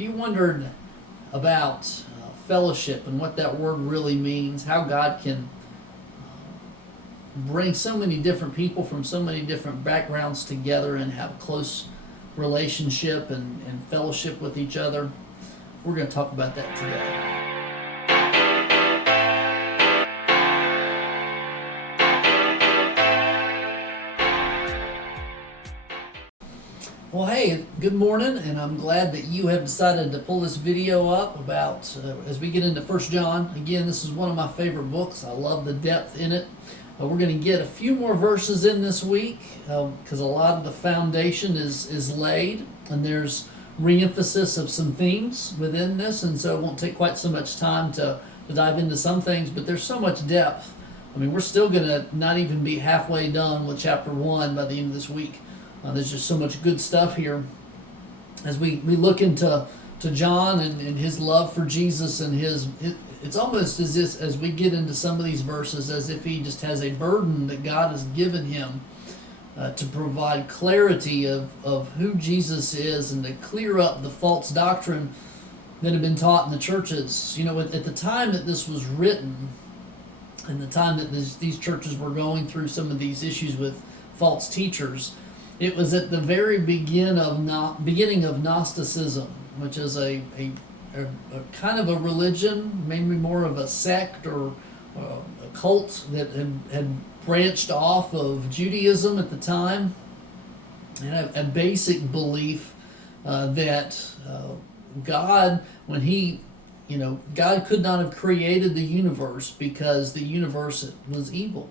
Have you wondered about fellowship and what that word really means? How God can bring so many different people from so many different backgrounds together and have close relationship and fellowship with each other? We're going to talk about that today. Well, hey, good morning, and I'm glad that you have decided to pull this video up about as we get into First John. Again, this is one of my favorite books. I love the depth in it. We're going to get a few more verses in this week because a lot of the foundation is laid, and there's re-emphasis of some themes within this, and so it won't take quite so much time to dive into some things, but there's so much depth. I mean, we're still going to not even be halfway done with chapter 1 by the end of this week. There's just so much good stuff here as we look into John and his love for Jesus and it's almost as we get into some of these verses as if he just has a burden that God has given him to provide clarity of who Jesus is and to clear up the false doctrine that had been taught in the churches. You know, at the time that this was written and the time that these churches were going through some of these issues with false teachers, it was at the very beginning of Gnosticism, which is a kind of a religion, maybe more of a sect or a cult that had branched off of Judaism at the time, and a basic belief that God, God could not have created the universe because the universe was evil.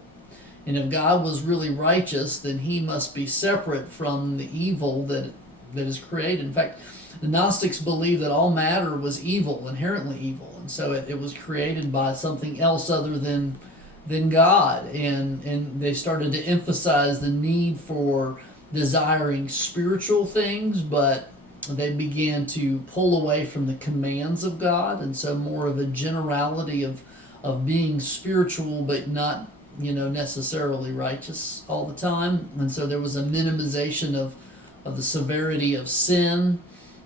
And if God was really righteous, then he must be separate from the evil that is created. In fact, the Gnostics believed that all matter was evil, inherently evil. And so it was created by something else other than God. And they started to emphasize the need for desiring spiritual things, but they began to pull away from the commands of God. And so more of a generality of being spiritual, but not necessarily righteous all the time. And so there was a minimization of the severity of sin.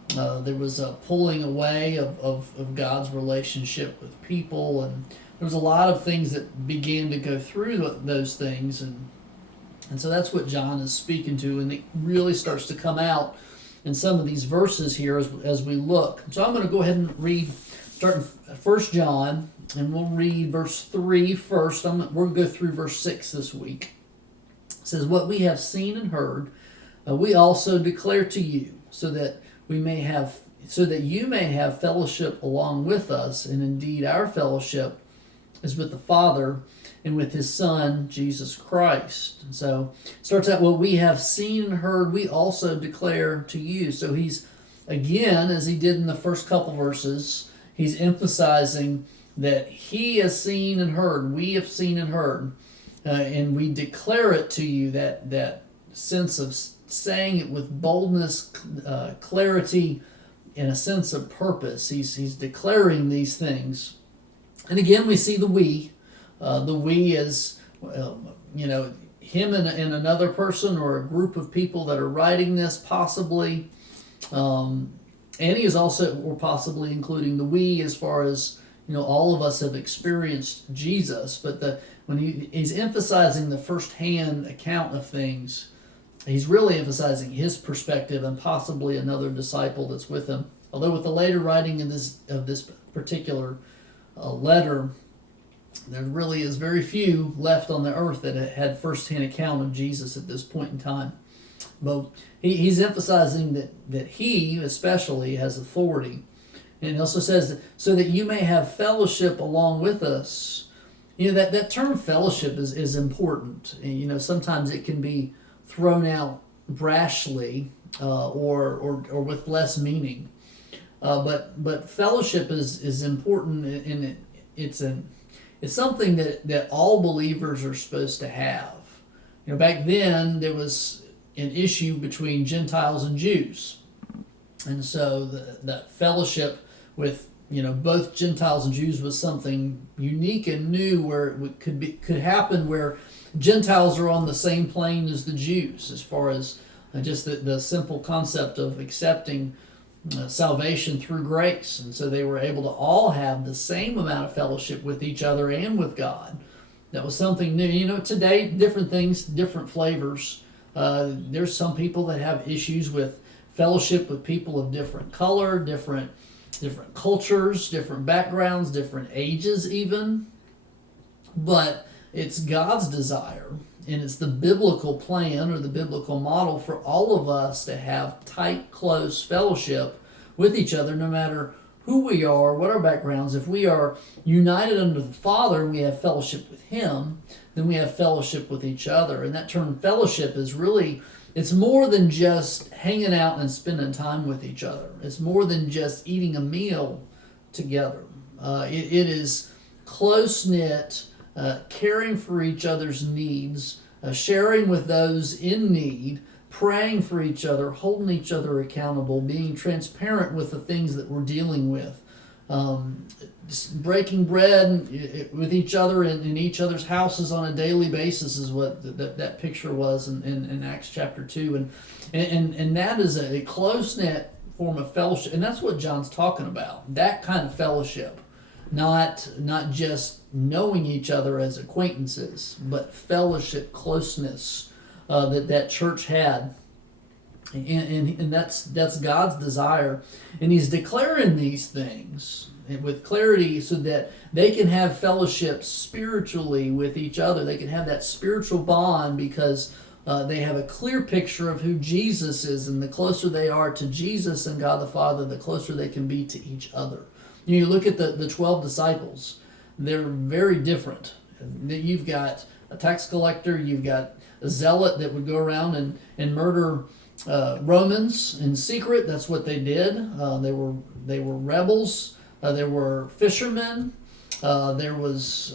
There was a pulling away of God's relationship with people, and there was a lot of things that began to go through those things, and so that's what John is speaking to, and it really starts to come out in some of these verses here as we look. So I'm going to go ahead and read, starting 1 John, and we'll read verse 3 first. We're going to go through verse 6 this week. It says, "What we have seen and heard, we also declare to you, so that you may have fellowship along with us. And indeed, our fellowship is with the Father and with His Son, Jesus Christ." And so it starts out, "What we have seen and heard, we also declare to you." So he's, again, as he did in the first couple verses, he's emphasizing that he has seen and heard, we have seen and heard, and we declare it to you, that sense of saying it with boldness, clarity, and a sense of purpose. He's declaring these things. And again, we see the we. The we is, him and another person or a group of people that are writing this, possibly. And he is also, or possibly including the we as far as, all of us have experienced Jesus, but when he's emphasizing the first-hand account of things, he's really emphasizing his perspective and possibly another disciple that's with him. Although with the later writing of this particular letter, there really is very few left on the earth that had first-hand account of Jesus at this point in time. But he's emphasizing that he especially has authority. And it also says, so that you may have fellowship along with us. That term fellowship is important. And, sometimes it can be thrown out brashly or with less meaning. But fellowship is important, and it's something that all believers are supposed to have. Back then there was an issue between Gentiles and Jews, and so that fellowship with both Gentiles and Jews was something unique and new, where it could happen where Gentiles are on the same plane as the Jews as far as just the simple concept of accepting salvation through grace. And so they were able to all have the same amount of fellowship with each other and with God. That was something new. You know, today, different things, different flavors. There's some people that have issues with fellowship with people of different color, different cultures, different backgrounds, different ages even. But it's God's desire, and it's the biblical plan or the biblical model for all of us to have tight, close fellowship with each other, no matter who we are, what our backgrounds. If we are united under the Father and we have fellowship with Him, then we have fellowship with each other. And that term fellowship is really, it's more than just hanging out and spending time with each other. It's more than just eating a meal together. It is close-knit, caring for each other's needs, sharing with those in need, praying for each other, holding each other accountable, being transparent with the things that we're dealing with, just breaking bread with each other in each other's houses on a daily basis is what that picture was in Acts chapter 2. And that is a close-knit form of fellowship. And that's what John's talking about, that kind of fellowship. Not just knowing each other as acquaintances, but fellowship, closeness that church had, and that's God's desire, and He's declaring these things with clarity so that they can have fellowship spiritually with each other. They can have that spiritual bond because they have a clear picture of who Jesus is, and the closer they are to Jesus and God the Father, the closer they can be to each other. You look at the 12 disciples, they're very different. You've got a tax collector, you've got a zealot that would go around and murder Romans in secret. That's what they did. They were rebels. There were fishermen. There was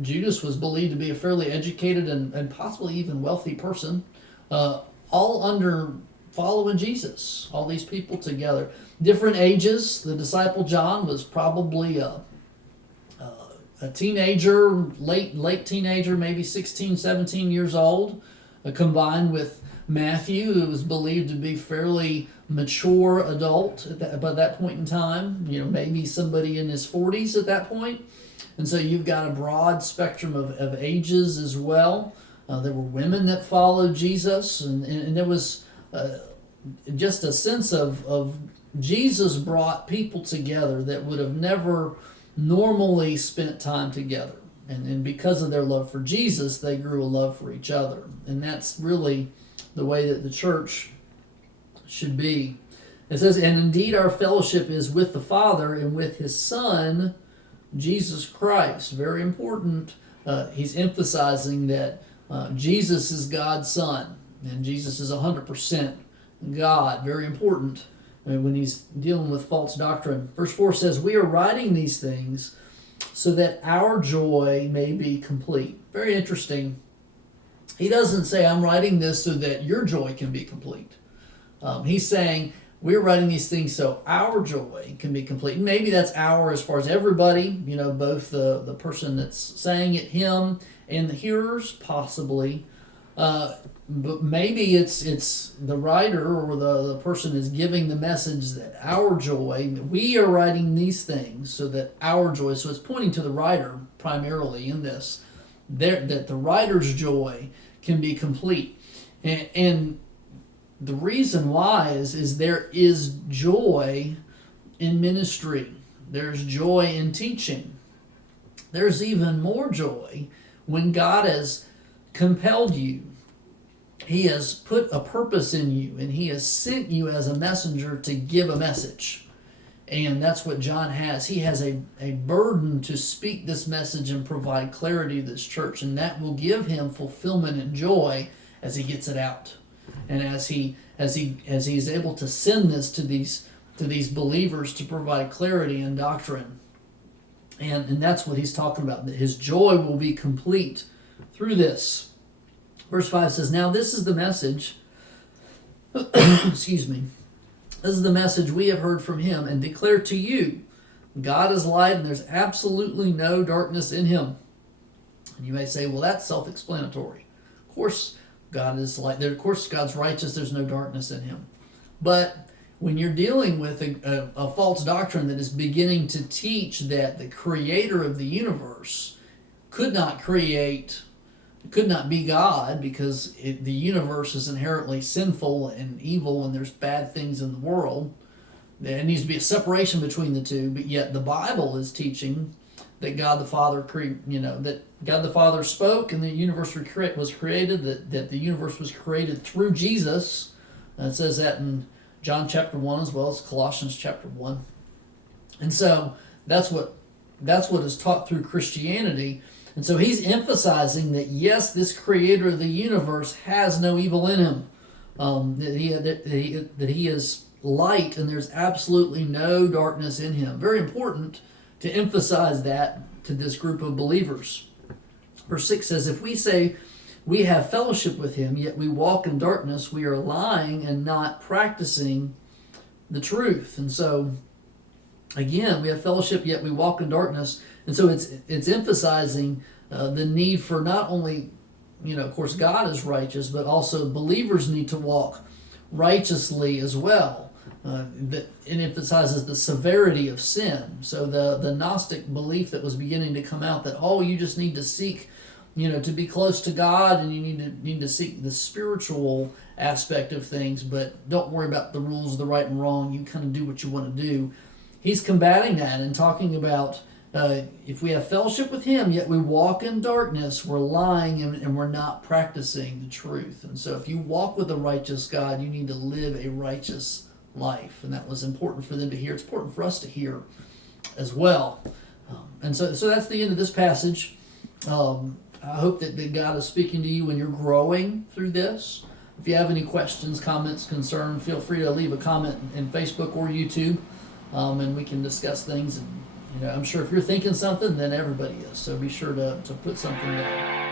Judas was believed to be a fairly educated and possibly even wealthy person, all under following Jesus. All these people together. Different ages. The disciple John was probably a teenager, late teenager, maybe 16, 17 years old, combined with Matthew, who was believed to be fairly mature adult by that point in time. You know, maybe somebody in his 40s at that point. And so you've got a broad spectrum of ages as well. There were women that followed Jesus, and there was just a sense of Jesus brought people together that would have never normally spent time together. And because of their love for Jesus, they grew a love for each other. And that's really the way that the church should be. It says, and indeed our fellowship is with the Father and with His Son, Jesus Christ. Very important. He's emphasizing that Jesus is God's Son. And Jesus is 100% God. Very important when he's dealing with false doctrine. Verse 4 says, we are writing these things so that our joy may be complete. Very interesting. He doesn't say, I'm writing this so that your joy can be complete. He's saying, we're writing these things so our joy can be complete. And maybe that's our as far as everybody, you know, both the person that's saying it, him, and the hearers, possibly. But maybe it's the writer or the person is giving the message that our joy, we are writing these things so that our joy, so it's pointing to the writer primarily in this, that the writer's joy can be complete. And the reason why is there is joy in ministry. There's joy in teaching. There's even more joy when God has compelled you. He has put a purpose in you, and He has sent you as a messenger to give a message. And that's what John has. He has a burden to speak this message and provide clarity to this church, and that will give him fulfillment and joy as he gets it out. And as he's able to send this to these believers to provide clarity and doctrine. And that's what he's talking about, that his joy will be complete through this. Verse 5 says, now this is the message, excuse me, this is the message we have heard from Him and declare to you, God is light and there's absolutely no darkness in Him. And you may say, well, that's self-explanatory. Of course, God is light. Of course, God's righteous. There's no darkness in Him. But when you're dealing with a false doctrine that is beginning to teach that the creator of the universe could not be God, because the universe is inherently sinful and evil and there's bad things in the world. There needs to be a separation between the two, but yet the Bible is teaching that God the Father that God the Father spoke and the universe was created, that the universe was created through Jesus. And it says that in John chapter 1 as well as Colossians chapter 1. And so that's what is taught through Christianity. And so he's emphasizing that yes, this creator of the universe has no evil in him. That he is light and there's absolutely no darkness in him. Very important to emphasize that to this group of believers. Verse 6 says, if we say we have fellowship with him, yet we walk in darkness, we are lying and not practicing the truth. And so, again, we have fellowship, yet we walk in darkness. And so it's emphasizing the need for not only, of course, God is righteous, but also believers need to walk righteously as well. It emphasizes the severity of sin. So the Gnostic belief that was beginning to come out that, you just need to seek, to be close to God, and you need to seek the spiritual aspect of things, but don't worry about the rules of the right and wrong. You kind of do what you want to do. He's combating that and talking about if we have fellowship with him, yet we walk in darkness, we're lying and we're not practicing the truth. And so if you walk with a righteous God, you need to live a righteous life. And that was important for them to hear. It's important for us to hear as well. And so that's the end of this passage. I hope that God is speaking to you when you're growing through this. If you have any questions, comments, concerns, feel free to leave a comment in Facebook or YouTube, and we can discuss things. And I'm sure if you're thinking something, then everybody is. So be sure to put something down.